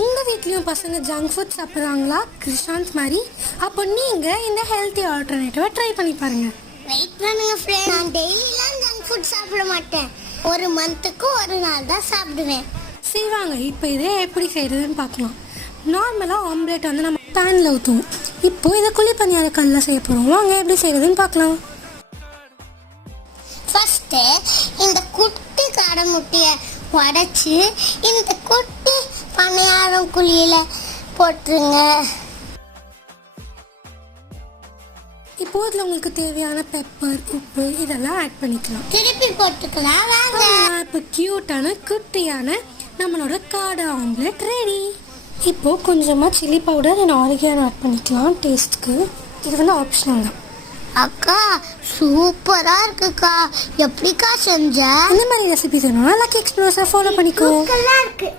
உங்கள் வீட்லேயும் பசங்க ஜங்க் ஃபுட் சாப்பிட்றாங்களா கிருஷாந்த் மாதிரி? அப்போ நீங்கள் இந்த ஹெல்த்தி ஆல்டர்னேட்டிவை ட்ரை பண்ணி பாருங்கள். வெயிட் பண்ணுங்க ஃப்ரெண்ட், நான் டெய்லிலாம் ஜங்க் ஃபுட் சாப்பிட மாட்டேன். ஒரு மந்த்துக்கு ஒரு நாள் தான் சாப்பிடுவேன். சரி வாங்க இப்போ இதை எப்படி செய்கிறதுன்னு பார்க்கலாம். நார்மலாக ஆம்லேட் வந்து நம்ம பேனில் ஊற்றுவோம். இப்போது இதை குழி பணியார கல்லில் செய்ய போகிறோம். வாங்க எப்படி செய்கிறதுன்னு பார்க்கலாம். ஃபஸ்ட்டு இந்த குட்டி காடை முட்டையை உடச்சி இந்த குட்டி பணியாரம் குழியில் போட்டுருங்க. இப்போ இதில் உங்களுக்கு தேவையான பெப்பர், உப்பு இதெல்லாம் ஆட் பண்ணிக்கலாம். திருப்பி போட்டுக்கலாம். வாங்க, இப்போ க்யூட்டான குட்டியான நம்மளோட காடை ஆம்லெட் ரெடி. இப்போது கொஞ்சமாக chilli powder and oregano add பண்ணிக்கலாம் டேஸ்ட்டுக்கு. இது வந்து ஆப்ஷனல் தான். அக்கா சூப்பராக இருக்குக்கா, எப்படிக்கா செஞ்ச? இந்த மாதிரி ரெசிபி வேணும்னா லக்கி எக்ஸ்ப்ளோர்ஸை ஃபாலோ பண்ணிக்கோ. நல்லா இருக்கு.